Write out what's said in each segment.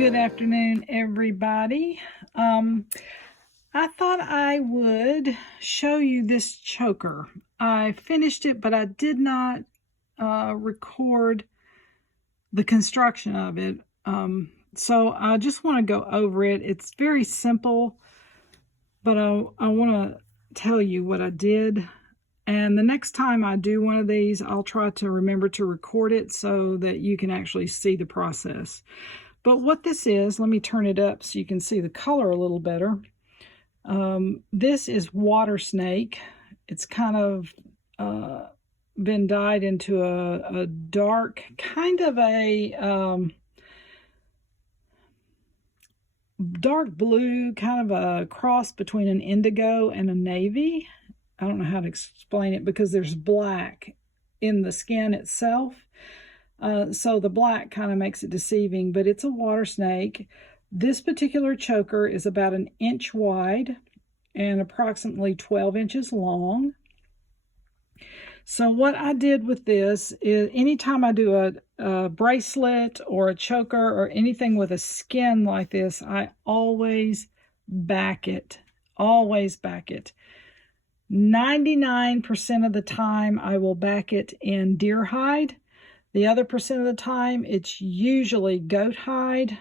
Good afternoon, everybody. I thought I would show you this choker. I finished it, but I did not record the construction of it. So I just want to go over it. It's very simple, but I want to tell you what I did. And the next time I do one of these, I'll try to remember to record it so that you can actually see the process. But what this is, let me turn it up so you can see the color a little better. This is water snake. It's kind of been dyed into a dark, kind of a dark blue, kind of a cross between an indigo and a navy. I don't know how to explain it because there's black in the skin itself. So the black kind of makes it deceiving, but it's a water snake. This particular choker is about 1 inch wide and approximately 12 inches long. So what I did with this is anytime I do a bracelet or a choker or anything with a skin like this, I always back it. Always back it. 99% of the time I will back it in deer hide. The other percent of the time it's usually goat hide.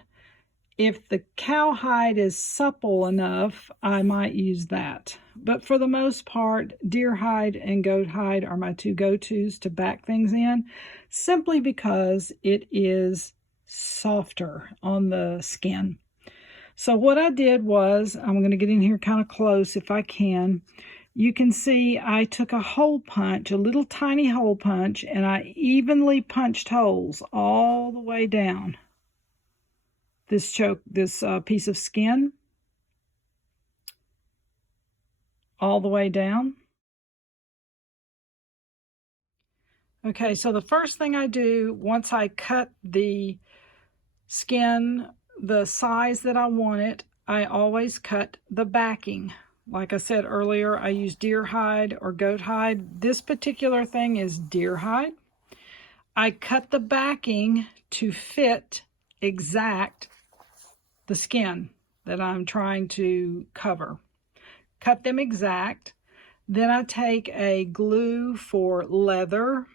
If the cow hide is supple enough, I might use that. But for the most part, deer hide and goat hide are my two go-tos to back things in, simply because it is softer on the skin. So what I did was, I'm going to get in here kind of close if I can. You can see I took a hole punch, a little tiny hole punch, and I evenly punched holes all the way down this piece of skin, all the way down. Okay, so the first thing I do once I cut the skin the size that I want it, I always cut the backing. Like I said earlier, I use deer hide or goat hide. This particular thing is deer hide. I cut the backing to fit exact the skin that I'm trying to cover. Cut them exact. Then I take a glue for leather,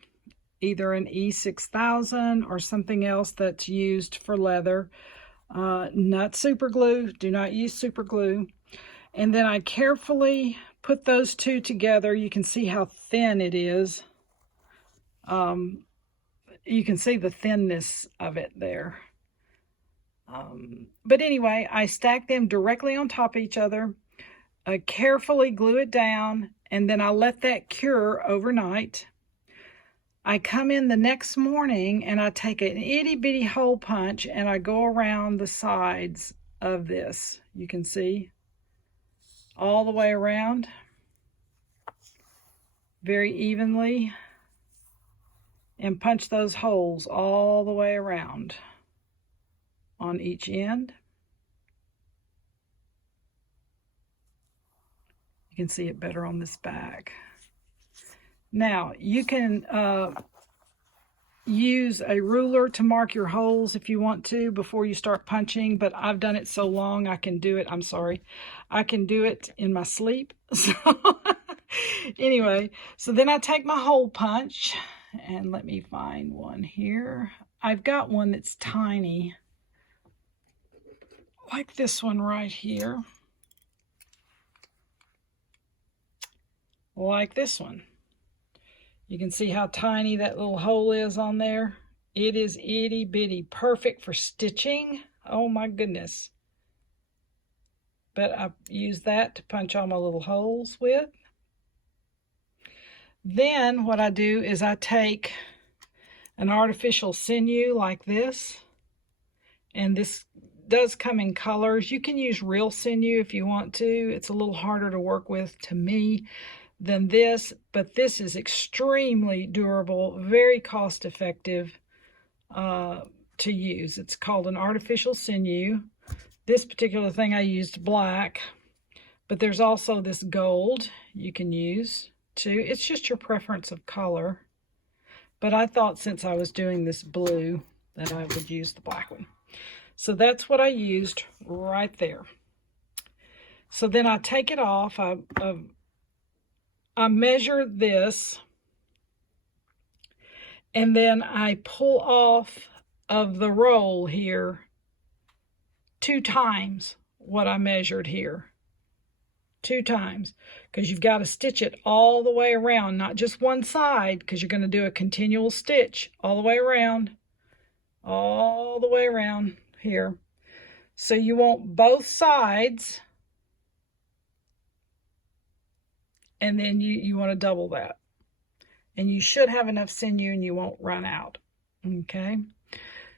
either an E6000 or something else that's used for leather. Not super glue. Do not use super glue. And then I carefully put those two together. You can see how thin it is. You can see the thinness of it there. But anyway, I stack them directly on top of each other. I carefully glue it down, and then I let that cure overnight. I come in the next morning and I take an itty bitty hole punch and I go around the sides of this. You can see all the way around very evenly, and punch those holes all the way around on each end. You can see it better on this back. Now you can use a ruler to mark your holes if you want to before you start punching, but I've done it so long I can do it. I'm sorry, I can do it in my sleep. So anyway, so then I take my hole punch, and let me find one here. I've got one that's tiny, like this one right here, like this one. You can see how tiny that little hole is on there. It is itty bitty, perfect for stitching. Oh my goodness. But I use that to punch all my little holes with. Then what I do is I take an artificial sinew like this, and this does come in colors. You can use real sinew if you want to. It's a little harder to work with to me than this, but this is extremely durable, very cost effective to use. It's called an artificial sinew. This particular thing I used black, but there's also this gold you can use too. It's just your preference of color, but I thought since I was doing this blue that I would use the black one. So that's what I used right there. So then I take it off. I measure this, and then I pull off of the roll here 2 times what I measured here. 2 times, because you've got to stitch it all the way around, not just one side, because you're going to do a continual stitch all the way around here. So you want both sides, and then you want to double that, and you should have enough sinew and you won't run out. Okay,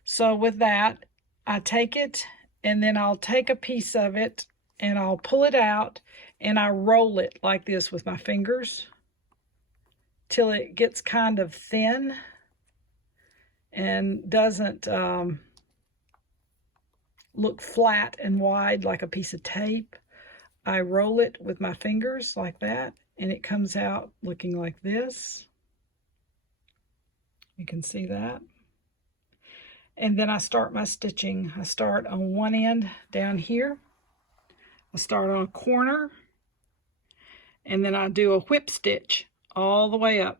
so with that, I take it, and then I'll take a piece of it and I'll pull it out, and I roll it like this with my fingers till it gets kind of thin and doesn't look flat and wide like a piece of tape. I roll it with my fingers like that, and it comes out looking like this. You can see that. And then I start my stitching. I start on one end down here. I start on a corner, and then I do a whip stitch all the way up,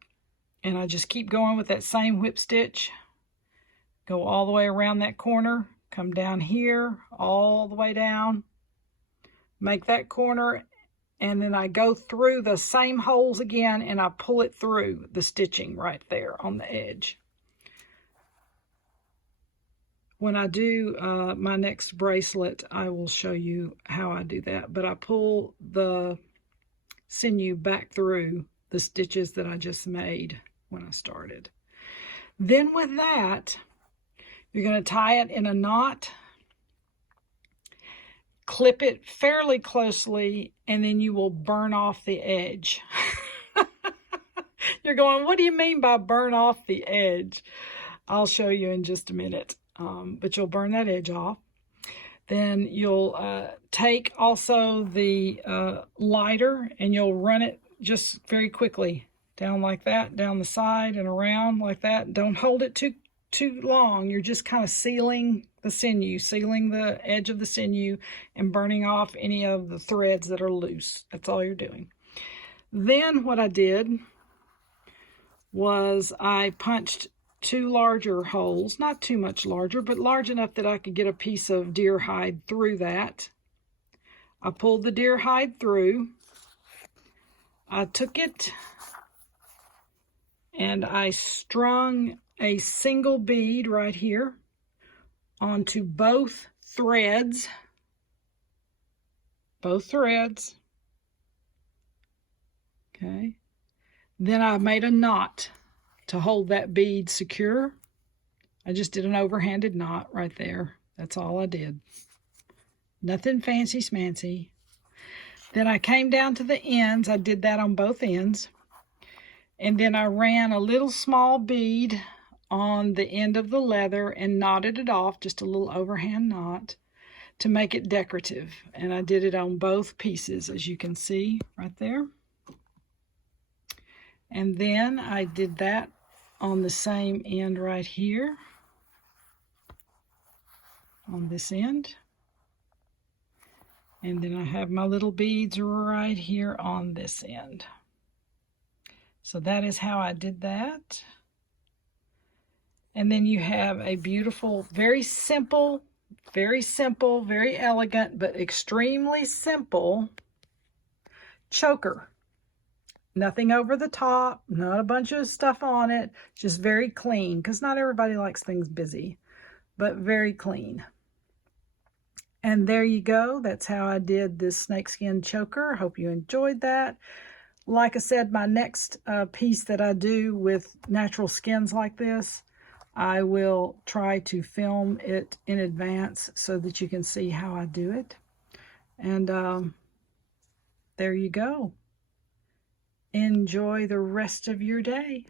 and I just keep going with that same whip stitch, go all the way around that corner, come down here all the way down, make that corner, and then I go through the same holes again, and I pull it through the stitching right there on the edge. When I do my next bracelet, I will show you how I do that. But I pull the sinew back through the stitches that I just made when I started. Then with that, you're going to tie it in a knot, clip it fairly closely, and then you will burn off the edge. You're going, what do you mean by burn off the edge? I'll show you in just a minute. But you'll burn that edge off. Then you'll take also the lighter, and you'll run it just very quickly down like that, down the side and around like that. Don't hold it too long. You're just kind of sealing the sinew, sealing the edge of the sinew, and burning off any of the threads that are loose. That's all you're doing. Then what I did was I punched 2 larger holes, not too much larger, but large enough that I could get a piece of deer hide through that. I pulled the deer hide through. I took it and I strung a single bead right here onto both threads. Okay. Then I made a knot to hold that bead secure. I just did an overhanded knot right there. That's all I did. Nothing fancy smancy. Then I came down to the ends. I did that on both ends. And then I ran a little small bead on the end of the leather and knotted it off, just a little overhand knot, to make it decorative. And I did it on both pieces, as you can see right there. And then I did that on the same end right here, on this end. And then I have my little beads right here on this end. So that is how I did that. And then you have a beautiful, very simple, very elegant, but extremely simple choker. Nothing over the top, not a bunch of stuff on it, just very clean, because not everybody likes things busy, but very clean. And there you go. That's how I did this snakeskin choker. Hope you enjoyed that. Like I said, my next piece that I do with natural skins like this, I will try to film it in advance so that you can see how I do it. And there you go. Enjoy the rest of your day.